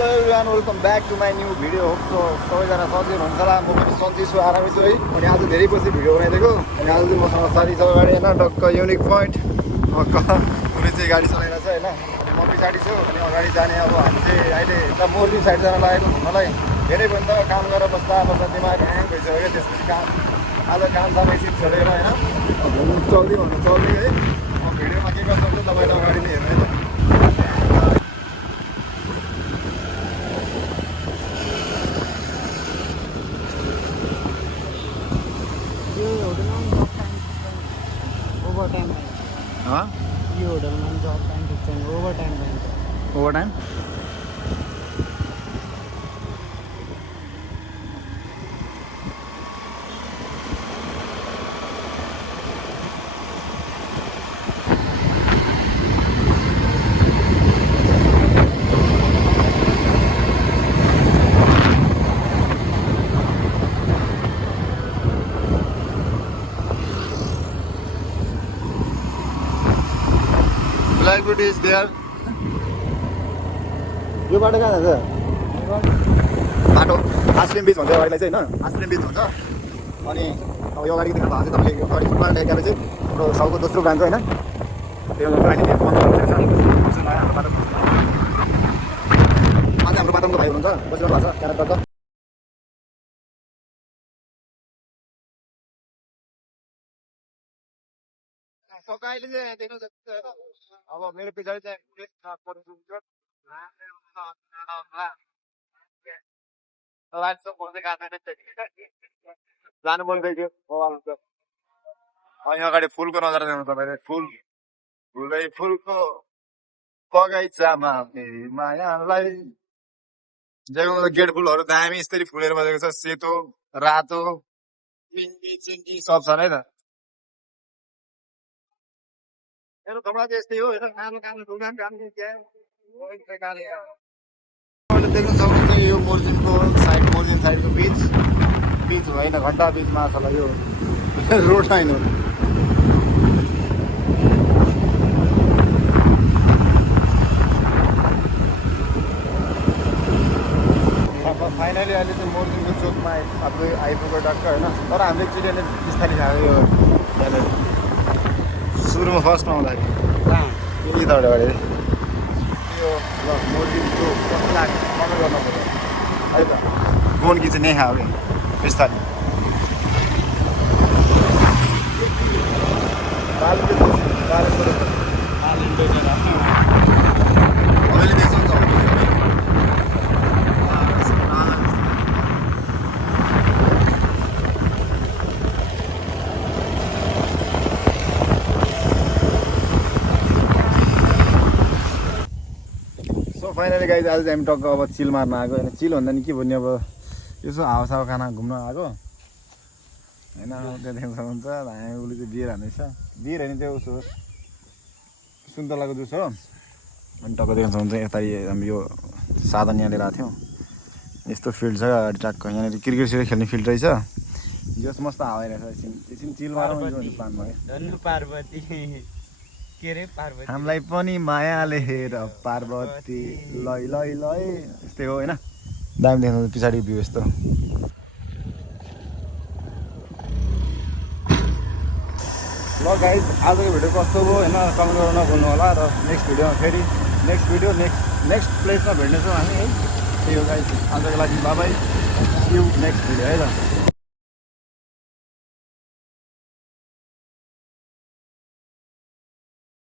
Hello everyone welcome back to my new video hope so सबैजना सजिलो हुनुहुन्छ होला म पनि सन्चै छु आरामै छु है अनि आज धेरै पछि भिडियो बनाइदिएको अनि आज चाहिँ मसँग साथी छ अगाडि होइन टक्क युनिक पोइन्ट उसले चाहिँ गाडी चलाइरहेको छ होइन अनि म पछाडि छु अनि अगाडि जाने अब हामी चाहिँ अहिले यता मोर्जिङ साइड जान लागेको घुम्नलाई धेरै पनि त काम गरेर बस्दा बस्दा दिमाग ह्याङ भइसक्यो क्या त्यसपछि काम आज काम साम एकछिन छोडेर होइन घुम्नु चल्दै भन्नु चल्दै है म भिडियोमा के गर्छ भने तपाईँले अगाडि नै हेर्नु है त यो होटलमा जब टाइम फिक्स छैन ओभर टाइम पाइन्छ over time Blackberry is there. यो बाटो कहाँ जान्छ बाटो आश्रम बिच भन्छ अगाडिलाई चाहिँ होइन आश्रम बिच भन्छ अनि अब यो अगाडि देख्नु भएको चाहिँ तपाईँले अगाडि फुटबल ढेकेर चाहिँ हाम्रो साउको दोस्रो ब्रान्च होइन त्यो अहिले बन्द गरिरहेको छ हाम्रो बाटो आज हाम्रो बाटोको भाइ हुनुहुन्छ बसिरहनु भएको छ क्यारेक्टर त अहिले चाहिँ देख्नु अब मेरो पछाडि चाहिँ जानु पर्दै थियो अनि अगाडि फुलको नजारा देख्नु तपाईँले फुल फुलै फुलको बगैँचामा फेरि मायालाई जग्गामा गेट फुलहरू दामी यसरी फुलेर बजेको छ सेतो रातो पिङ्की चिङ्की सब छ है त मेरो कपडा चाहिँ यस्तै हो देख्न सक्नुहुन्छ यो मोर्जिङको साइड मोर्जिङ साइडको बिच होइन घन्टा बिचमा छ यो रोड होइन अब फाइनली अहिले चाहिँ मोर्जिङको चोकमा आइपुग्यो टक्क होइन तर हामीले चिडियाले बिस्तारै खायो यो यहाँनिर सुरुमा फर्स्टमा आउँदाखेरि यही त अगाडि यो ल मोर्जिङ चोक कस्तो लाग्यो कमेन्ट गर्नु पर्यो है त गोन्की चाहिँ नै खायो बिस्तारै फाइनली गाइज आज चाहिँ हामी टक्क अब चिल मार्न आएको होइन चिल भन्दा नि के भन्ने अब यसो हावासावा खाना घुम्न आएको होइन त्यहाँ देख्न सक्नुहुन्छ हामी उसले चाहिँ बियर हान्दैछ बियर होइन त्यो उसो सुन्तलाको जुस हो अनि टक्क देख्न सक्नुहुन्छ यता हामी यो साधन यहाँ लिएर आएको थियौँ यस्तो फिल्ड छ अगाडि टक्क यहाँनिर क्रिकेट सिकेट खेल्ने फिल्ड रहेछ जस मस्त हावा आइरहेछ एकछिन चिल मारौँ प्लान भयो पार्वती के अरे पार्वती हामीलाई पनि मायाले हेर पार्वती लै लै लै यस्तै हो होइन दामी देख्नु पछाडि भ्यू यस्तो ल गाइज आजको भिडियो कस्तो भयो होइन कमेन्ट गर्न नभुल्नु होला र नेक्स्ट भिडियोमा फेरि नेक्स्ट प्लेसमा भेट्नेछौँ हामी है त्यही हो गाइज आजको लागि बाबाई यु नेक्स्ट भिडियो है त